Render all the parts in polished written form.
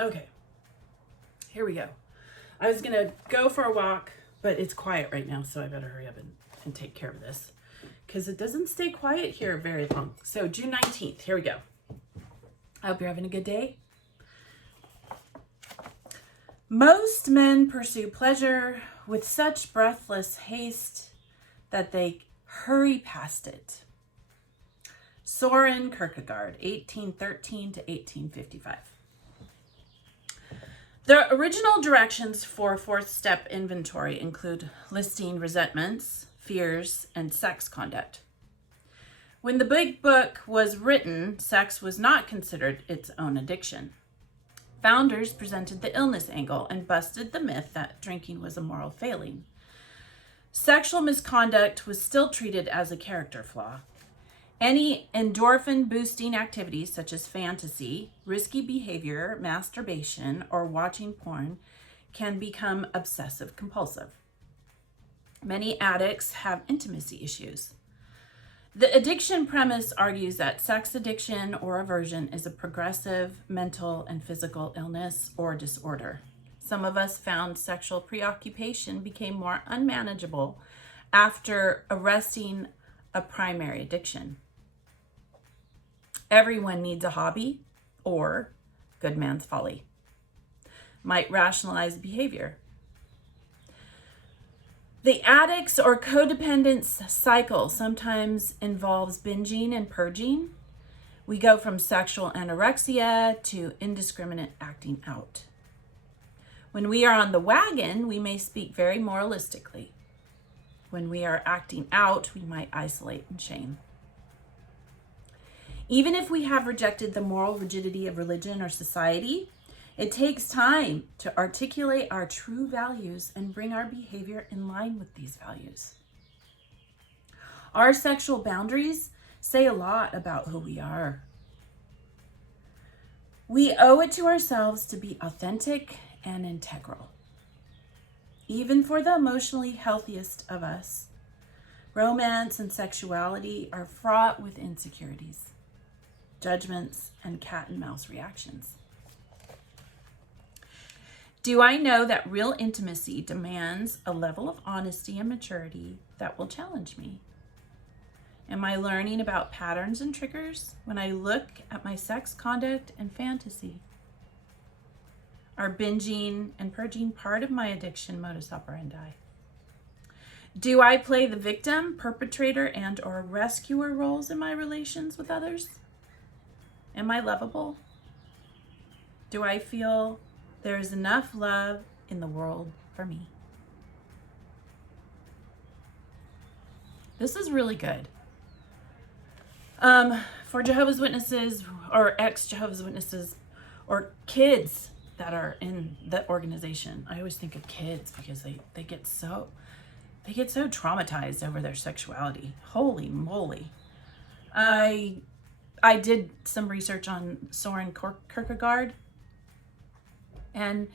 Okay, here we go. I was gonna go for a walk, but it's quiet right now, so I better hurry up and take care of this because it doesn't stay quiet here very long. So June 19th, here we go. I hope you're having a good day. Most men pursue pleasure with such breathless haste that they hurry past it. Soren Kierkegaard, 1813 to 1855. The original directions for fourth step inventory include listing resentments, fears, and sex conduct. When the big book was written, sex was not considered its own addiction. Founders presented the illness angle and busted the myth that drinking was a moral failing. Sexual misconduct was still treated as a character flaw. Any endorphin-boosting activities such as fantasy, risky behavior, masturbation, or watching porn can become obsessive-compulsive. Many addicts have intimacy issues. The addiction premise argues that sex addiction or aversion is a progressive mental and physical illness or disorder. Some of us found sexual preoccupation became more unmanageable after arresting a primary addiction. Everyone needs a hobby or good man's folly. Might rationalize behavior. The addict's or codependent's cycle sometimes involves binging and purging. We go from sexual anorexia to indiscriminate acting out. When we are on the wagon, we may speak very moralistically. When we are acting out, we might isolate and shame. Even if we have rejected the moral rigidity of religion or society, it takes time to articulate our true values and bring our behavior in line with these values. Our sexual boundaries say a lot about who we are. We owe it to ourselves to be authentic and integral. Even for the emotionally healthiest of us, romance and sexuality are fraught with insecurities, judgments, and cat and mouse reactions. Do I know that real intimacy demands a level of honesty and maturity that will challenge me? Am I learning about patterns and triggers when I look at my sex conduct and fantasy? Are binging and purging part of my addiction modus operandi? Do I play the victim, perpetrator, and or rescuer roles in my relations with others? Am I lovable? Do I feel there is enough love in the world for me? This is really good. For Jehovah's Witnesses or ex-Jehovah's Witnesses or kids that are in the organization. I always think of kids because they get so traumatized over their sexuality. Holy moly. I did some research on Soren Kierkegaard. And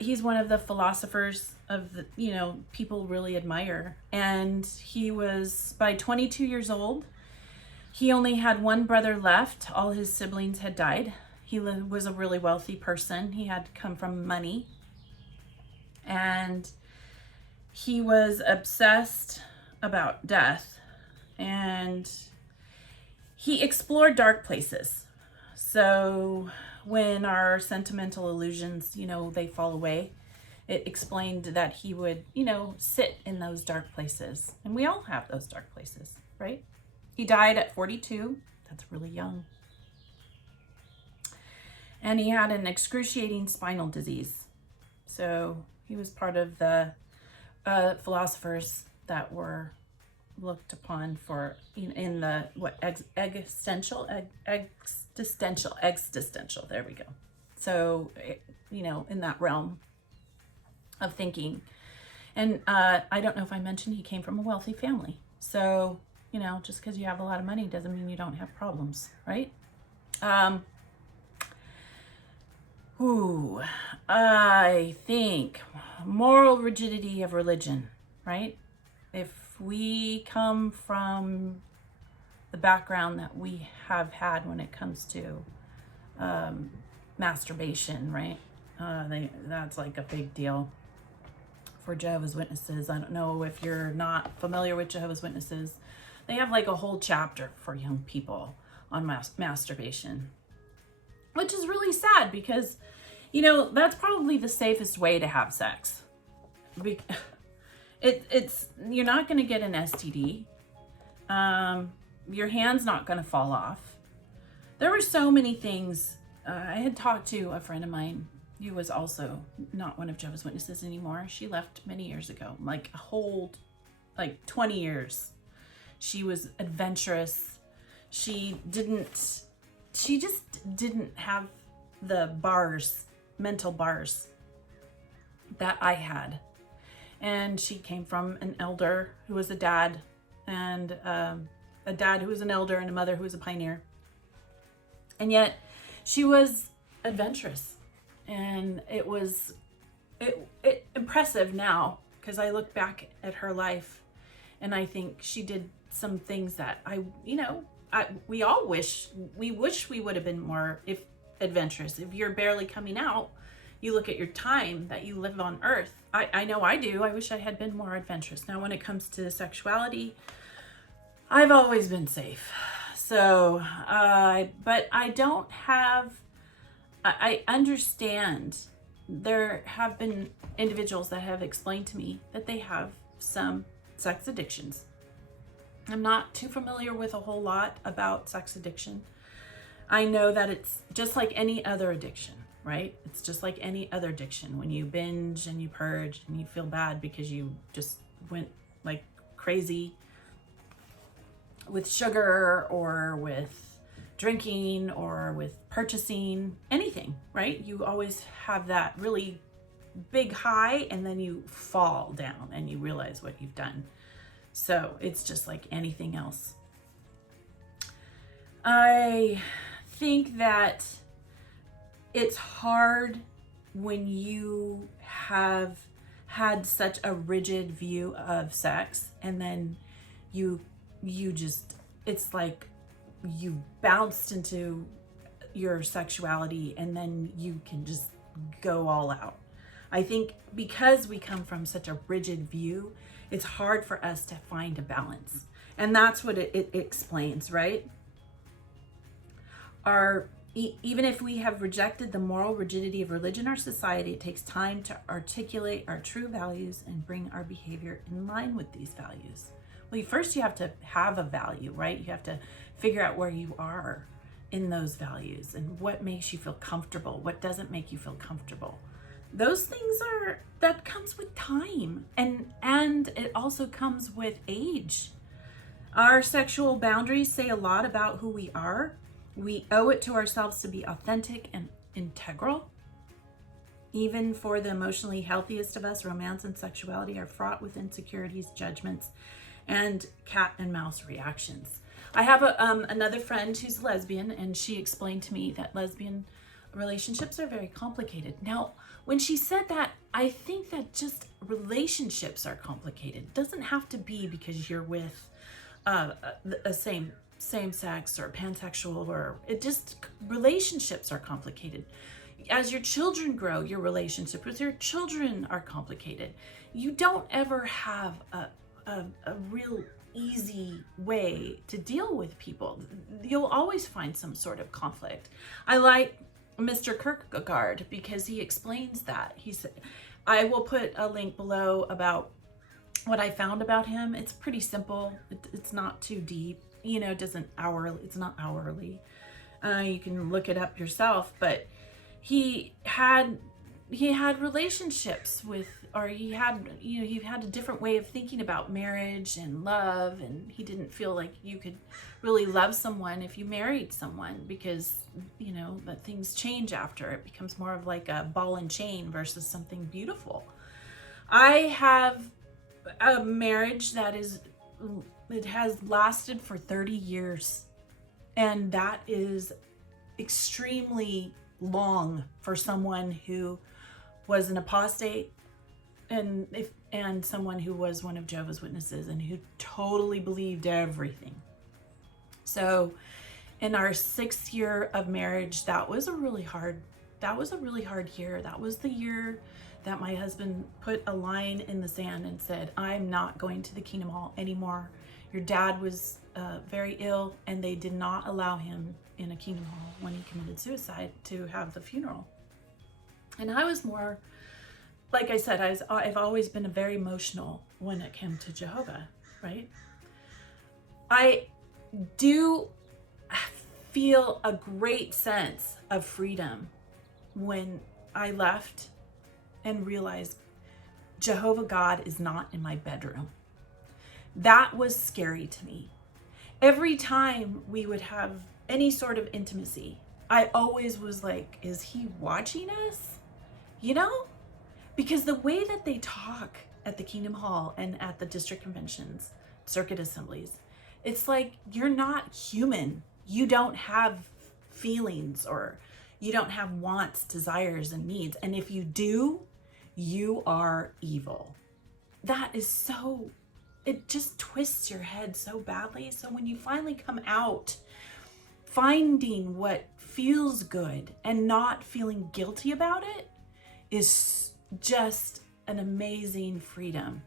he's one of the philosophers of the, people really admire. And he was, by 22 years old, he only had one brother left. All his siblings had died. He was a really wealthy person. He had come from money. And he was obsessed about death. And he explored dark places. So when our sentimental illusions, they fall away, it explained that he would, sit in those dark places. And we all have those dark places, right? He died at 42. That's really young. And he had an excruciating spinal disease. So he was part of the philosophers that were looked upon for in the existential, there we go. So in that realm of thinking. And I don't know if I mentioned he came from a wealthy family. So just because you have a lot of money doesn't mean you don't have problems, right? I think moral rigidity of religion, right? If we come from the background that we have had when it comes to masturbation, right? That's like a big deal for Jehovah's Witnesses. I don't know if you're not familiar with Jehovah's Witnesses. They have like a whole chapter for young people on masturbation, which is really sad because, you know, that's probably the safest way to have sex. It's you're not going to get an STD. Your hand's not going to fall off. There were so many things. I had talked to a friend of mine who was also not one of Jehovah's Witnesses anymore. She left many years ago, like a whole, like 20 years. She was adventurous. She just didn't have the mental bars that I had. And she came from an elder who was a dad, and a dad who was an elder, and a mother who was a pioneer. And yet she was adventurous, and it was impressive now because I look back at her life and I think she did some things that we all wish we would have been more adventurous. If you're barely coming out, you look at your time that you live on earth. I know I do. I wish I had been more adventurous. Now, when it comes to sexuality, I've always been safe. So, but I don't have, I understand there have been individuals that have explained to me that they have some sex addictions. I'm not too familiar with a whole lot about sex addiction. I know that it's just like any other addiction, right? It's just like any other addiction. When you binge and you purge and you feel bad because you just went like crazy with sugar or with drinking or with purchasing anything, right? You always have that really big high and then you fall down and you realize what you've done. So it's just like anything else. I think that it's hard when you have had such a rigid view of sex and then you just, it's like you bounced into your sexuality and then you can just go all out. I think because we come from such a rigid view, it's hard for us to find a balance. And that's what it explains, right? Even if we have rejected the moral rigidity of religion or society, it takes time to articulate our true values and bring our behavior in line with these values. Well, first you have to have a value, right? You have to figure out where you are in those values and what makes you feel comfortable, what doesn't make you feel comfortable. Those things that comes with time, and it also comes with age. Our sexual boundaries say a lot about who we are. We owe it to ourselves to be authentic and integral. Even for the emotionally healthiest of us, romance and sexuality are fraught with insecurities, judgments, and cat and mouse reactions. I have another friend who's lesbian, and she explained to me that lesbian relationships are very complicated. Now, when she said that, I think that just relationships are complicated. It doesn't have to be because you're with a same sex or pansexual, or it just, relationships are complicated. As your children grow, your relationship with your children are complicated. You don't ever have a real easy way to deal with people. You'll always find some sort of conflict. I like Mr. Kierkegaard because he explains that. He said, I will put a link below about what I found about him. It's pretty simple. It's not too deep. You know, it's not hourly. You can look it up yourself, but he had relationships with, or he had a different way of thinking about marriage and love, and he didn't feel like you could really love someone if you married someone, because that things change after. It becomes more of like a ball and chain versus something beautiful. I have a marriage that it has lasted for 30 years, and that is extremely long for someone who was an apostate and someone who was one of Jehovah's Witnesses and who totally believed everything. So in our 6th year of marriage, that was a really hard That was a really hard year. That was the year that my husband put a line in the sand and said, I'm not going to the Kingdom Hall anymore. Your dad was very ill, and they did not allow him in a Kingdom Hall when he committed suicide to have the funeral. And I was more, like I said, I've always been very emotional when it came to Jehovah, right? I do feel a great sense of freedom when I left and realized Jehovah God is not in my bedroom. That was scary to me. Every time we would have any sort of intimacy, I always was like, is he watching us? You know? Because the way that they talk at the Kingdom Hall and at the district conventions, circuit assemblies, it's like, you're not human. You don't have feelings, or you don't have wants, desires, and needs. And if you do, you are evil. That is so, it just twists your head so badly. So when you finally come out, finding what feels good and not feeling guilty about it is just an amazing freedom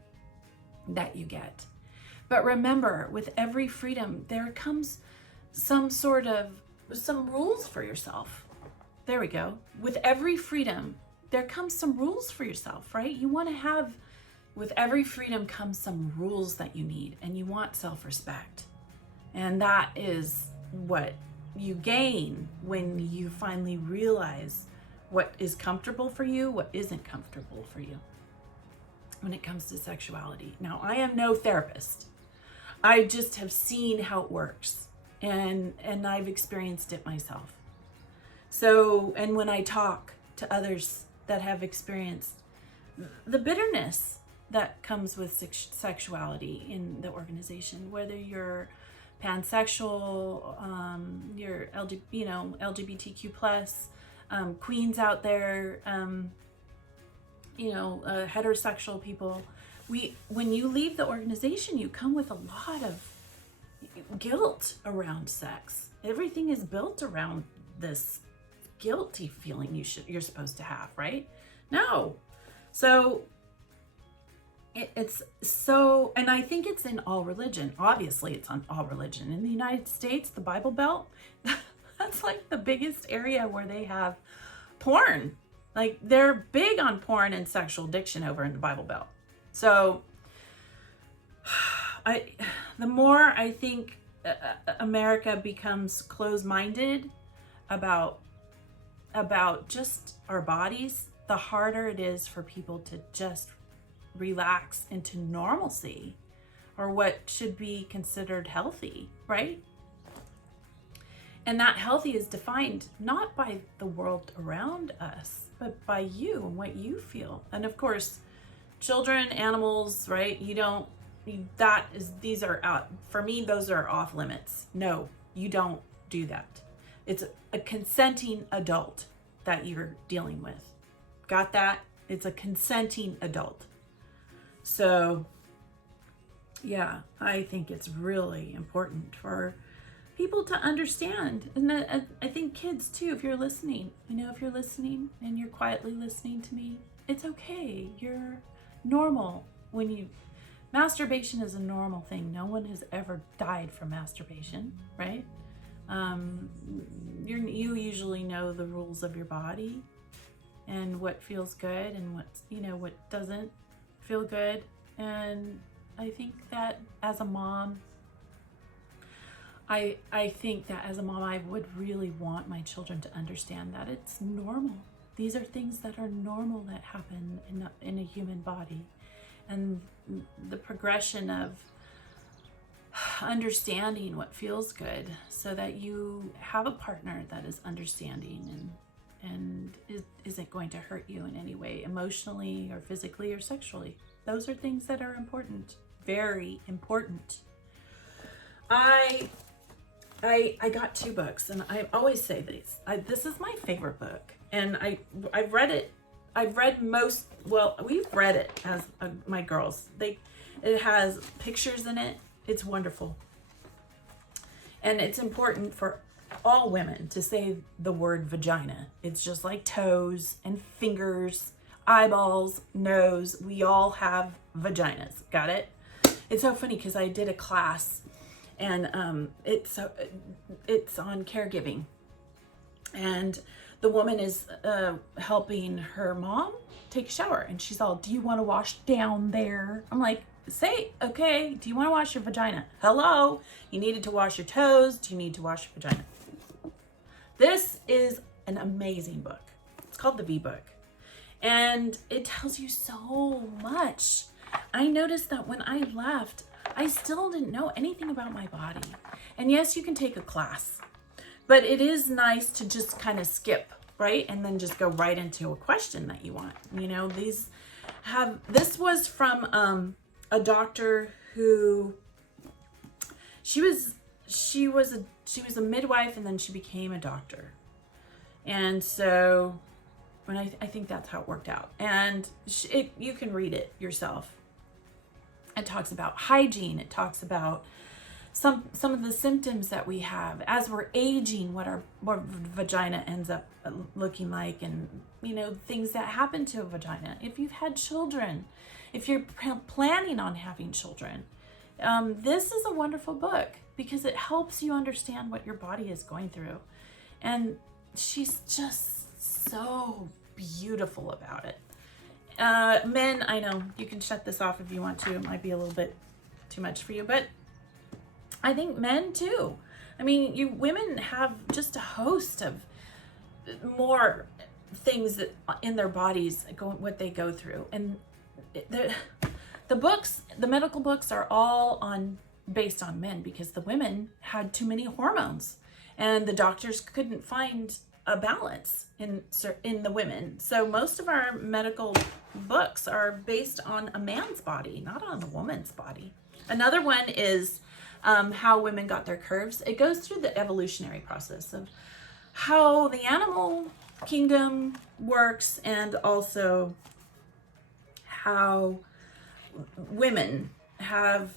that you get. But remember, with every freedom, there comes some rules for yourself. There we go. With every freedom, there comes some rules for yourself, right? You want to have, with every freedom comes some rules that you need, and you want self-respect. And that is what you gain when you finally realize what is comfortable for you, what isn't comfortable for you when it comes to sexuality. Now, I am no therapist. I just have seen how it works, and I've experienced it myself. So, and when I talk to others that have experienced the bitterness that comes with sexuality in the organization, whether you're pansexual, you're LGBTQ plus, queens out there, heterosexual people, when you leave the organization, you come with a lot of guilt around sex. Everything is built around this guilty feeling you're supposed to have, right? No. So it's so, and I think it's in all religion. Obviously, it's on all religion. In the United States, the Bible Belt, that's like the biggest area where they have porn. Like, they're big on porn and sexual addiction over in the Bible Belt. So the more I think America becomes closed-minded about just our bodies, the harder it is for people to just relax into normalcy, or what should be considered healthy, right? And that healthy is defined not by the world around us, but by you and what you feel. And of course, children, animals, right? These are out. For me, those are off limits. No, you don't do that. It's a consenting adult that you're dealing with. Got that? It's a consenting adult. So yeah, I think it's really important for people to understand. And I think kids too, if you're listening, if you're listening and you're quietly listening to me, it's okay. You're normal. Masturbation is a normal thing. No one has ever died from masturbation, right? You usually know the rules of your body and what feels good and what doesn't feel good. And I think that as a mom, I would really want my children to understand that it's normal. These are things that are normal that happen in a human body. And the progression of understanding what feels good so that you have a partner that is understanding and isn't going to hurt you in any way, emotionally or physically or sexually. Those are things that are important, very important. I got 2 books, and I always say these. This is my favorite book, and I've read it. I've read we've read it as my girls. It has pictures in it. It's wonderful. And it's important for all women to say the word vagina. It's just like toes and fingers, eyeballs, nose. We all have vaginas. Got it? It's so funny because I did a class, and it's on caregiving, and the woman is helping her mom take a shower, and she's all, "Do you want to wash down there?" I'm like, "Say, okay, do you want to wash your vagina? Hello, you needed to wash your toes. Do you need to wash your vagina?" This is an amazing book. It's called The V Book, and it tells you so much. I noticed that when I left, I still didn't know anything about my body. And yes, you can take a class, but it is nice to just kind of skip, right? And then just go right into a question that you want. You know, this was from a doctor who, she was a midwife, and then she became a doctor. And so when I think that's how it worked out. And you can read it yourself. It talks about hygiene. It talks about some of the symptoms that we have as we're aging, what our vagina ends up looking like, and, you know, things that happen to a vagina. If you've had children, if you're planning on having children, this is a wonderful book because it helps you understand what your body is going through. And she's just so beautiful about it. Men, I know you can shut this off if you want to. It might be a little bit too much for you, but I think men too. I mean, women have just a host of more things that in their bodies what they go through, and the books, the medical books, are all based on men because the women had too many hormones, and the doctors couldn't find a balance in the women. So most of our medical books are based on a man's body, not on a woman's body. Another one is how women got their curves. It goes through the evolutionary process of how the animal kingdom works, and also how women have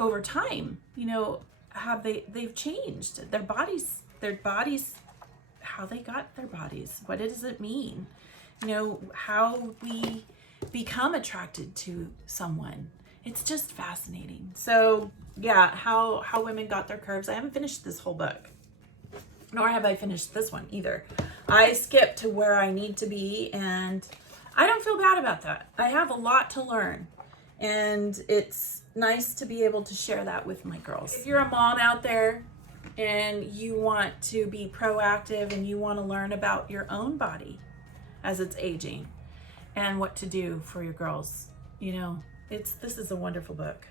over time, you know, they've changed their bodies, how they got their bodies. What does it mean? You know, how we become attracted to someone. It's just fascinating. So yeah, how women got their curves. I haven't finished this whole book, nor have I finished this one either. I skipped to where I need to be, and I don't feel bad about that. I have a lot to learn, and it's nice to be able to share that with my girls. If you're a mom out there and you want to be proactive and you want to learn about your own body as it's aging and what to do for your girls, you know, this is a wonderful book.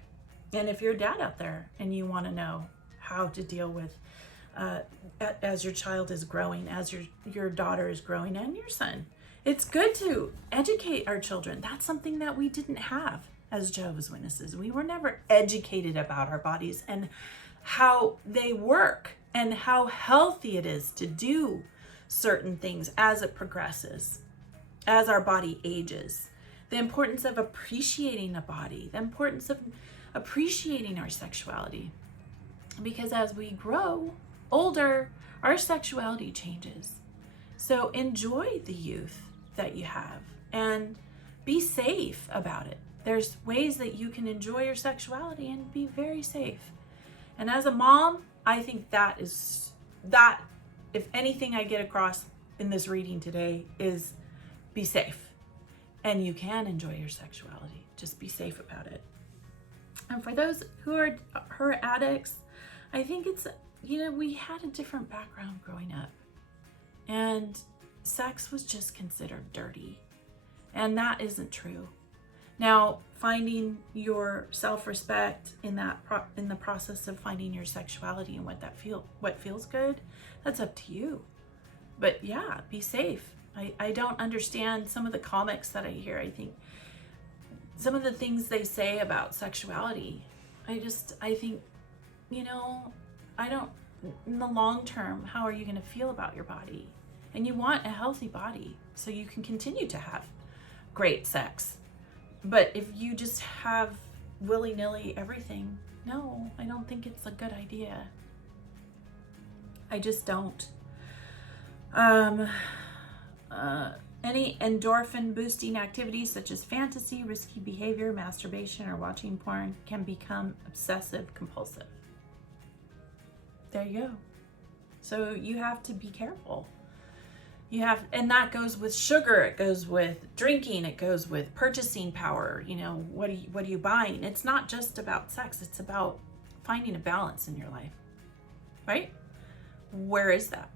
And if you're a dad out there and you want to know how to deal with as your child is growing, as your daughter is growing, and your son, it's good to educate our children. That's something that we didn't have as Jehovah's Witnesses. We were never educated about our bodies and how they work and how healthy it is to do certain things as it progresses, as our body ages. The importance of appreciating a body, the importance of appreciating our sexuality. Because as we grow older, our sexuality changes. So enjoy the youth that you have and be safe about it. There's ways that you can enjoy your sexuality and be very safe. And as a mom, I think that, if anything I get across in this reading today, is be safe. And you can enjoy your sexuality. Just be safe about it. And for those who are addicts, I think it's, you know, we had a different background growing up. And sex was just considered dirty. And that isn't true. Now, finding your self-respect in the process of finding your sexuality and what feels good, that's up to you. But yeah, be safe. I don't understand some of the comics that I hear. I think some of the things they say about sexuality, I think, you know, in the long term, how are you going to feel about your body? And you want a healthy body so you can continue to have great sex. But if you just have willy-nilly everything, no, I don't think it's a good idea. I just don't. Any endorphin boosting activities such as fantasy, risky behavior, masturbation, or watching porn can become obsessive compulsive. There you go. So you have to be careful. And that goes with sugar, it goes with drinking, it goes with purchasing power. You know, what are you buying? It's not just about sex, it's about finding a balance in your life, right? Where is that?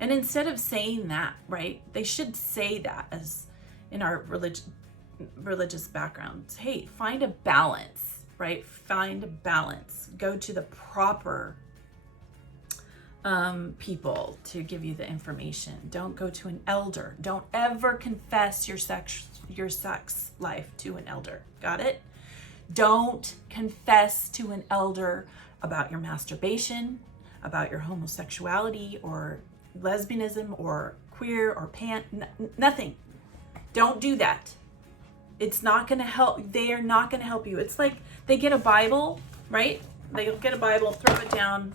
And instead of saying that, right, they should say that as in our religious backgrounds. Hey, find a balance, right? Find a balance. Go to the proper people to give you the information. Don't go to an elder. Don't ever confess your sex life to an elder. Got it? Don't confess to an elder about your masturbation, about your homosexuality or lesbianism or queer or nothing. Don't do that. It's not going to help. They are not going to help you. It's like they get a Bible, right? They'll get a Bible, throw it down,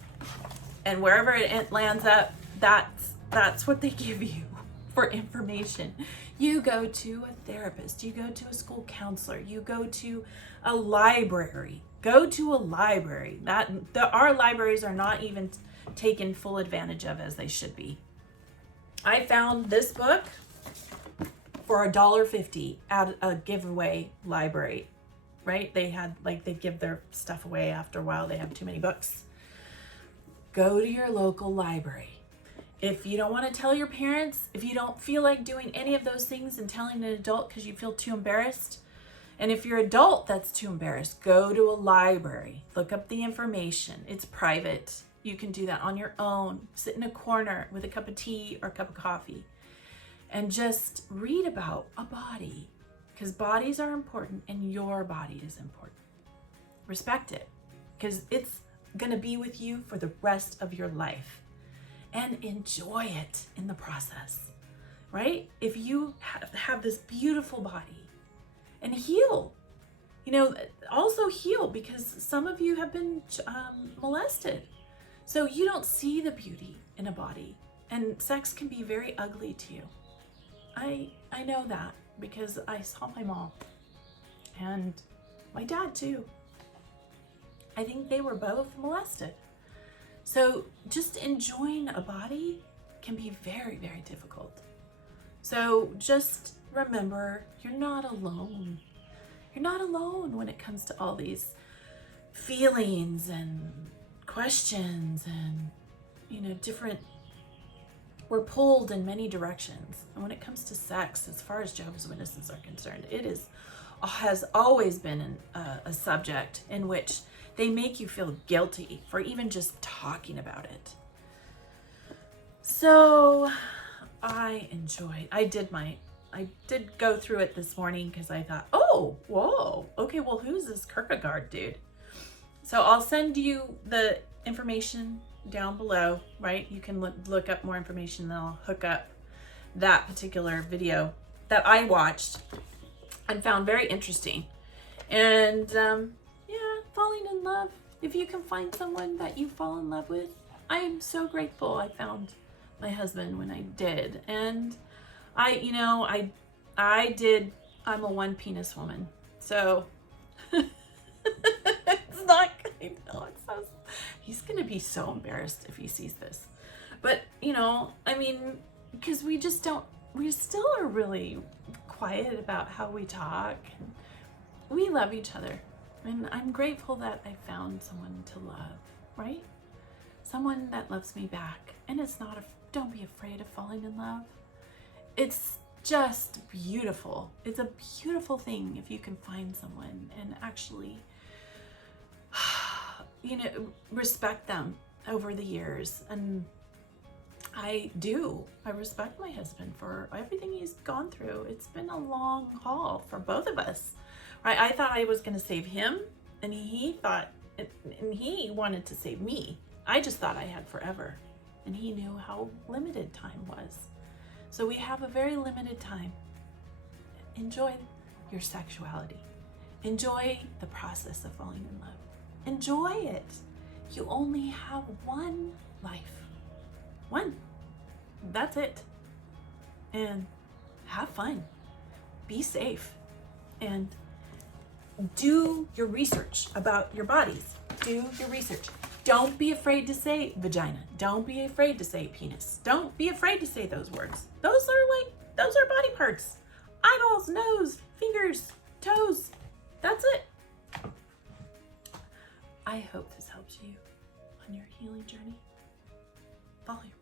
and wherever it lands up, that's what they give you for information. You go to a therapist, you go to a school counselor, you go to a library. Go to a library. Our libraries are not even taken full advantage of as they should be. I found this book for $1.50 at a giveaway library, right? They give their stuff away after a while. They have too many books. Go to your local library. If you don't want to tell your parents, if you don't feel like doing any of those things and telling an adult because you feel too embarrassed, and if you're an adult that's too embarrassed, go to a library. Look up the information. It's private. You can do that on your own. Sit in a corner with a cup of tea or a cup of coffee and just read about a body, because bodies are important and your body is important. Respect it, because it's going to be with you for the rest of your life, and enjoy it in the process, right? If you have this beautiful body, and heal, also heal, because some of you have been molested. So you don't see the beauty in a body, and sex can be very ugly to you. I know that because I saw my mom and my dad too. I think they were both molested. So just enjoying a body can be very, very difficult. So just remember, you're not alone. You're not alone when it comes to all these feelings and questions and, we're pulled in many directions. And when it comes to sex, as far as Jehovah's Witnesses are concerned, has always been a subject in which they make you feel guilty for even just talking about it. So I did go through it this morning because I thought, oh, whoa, okay, well, who's this Kierkegaard dude? So I'll send you the information down below, right? You can look up more information, and I'll hook up that particular video that I watched and found very interesting. And falling in love. If you can find someone that you fall in love with, I am so grateful I found my husband when I did. And I'm a one penis woman. So it's not, he's going to be so embarrassed if he sees this. But, because we still are really quiet about how we talk. We love each other. And I'm grateful that I found someone to love, right? Someone that loves me back. And it's not, don't be afraid of falling in love. It's just beautiful. It's a beautiful thing if you can find someone and actually, respect them over the years. And I do. I respect my husband for everything he's gone through. It's been a long haul for both of us. Right? I thought I was going to save him, and he wanted to save me. I just thought I had forever, and he knew how limited time was. So we have a very limited time. Enjoy your sexuality. Enjoy the process of falling in love. Enjoy it. You only have one life. One. That's it. And have fun. Be safe. And do your research about your bodies. Do your research. Don't be afraid to say vagina. Don't be afraid to say penis. Don't be afraid to say those words. Those are body parts. Eyeballs, nose, fingers, toes. That's it. I hope this helps you on your healing journey. Follow your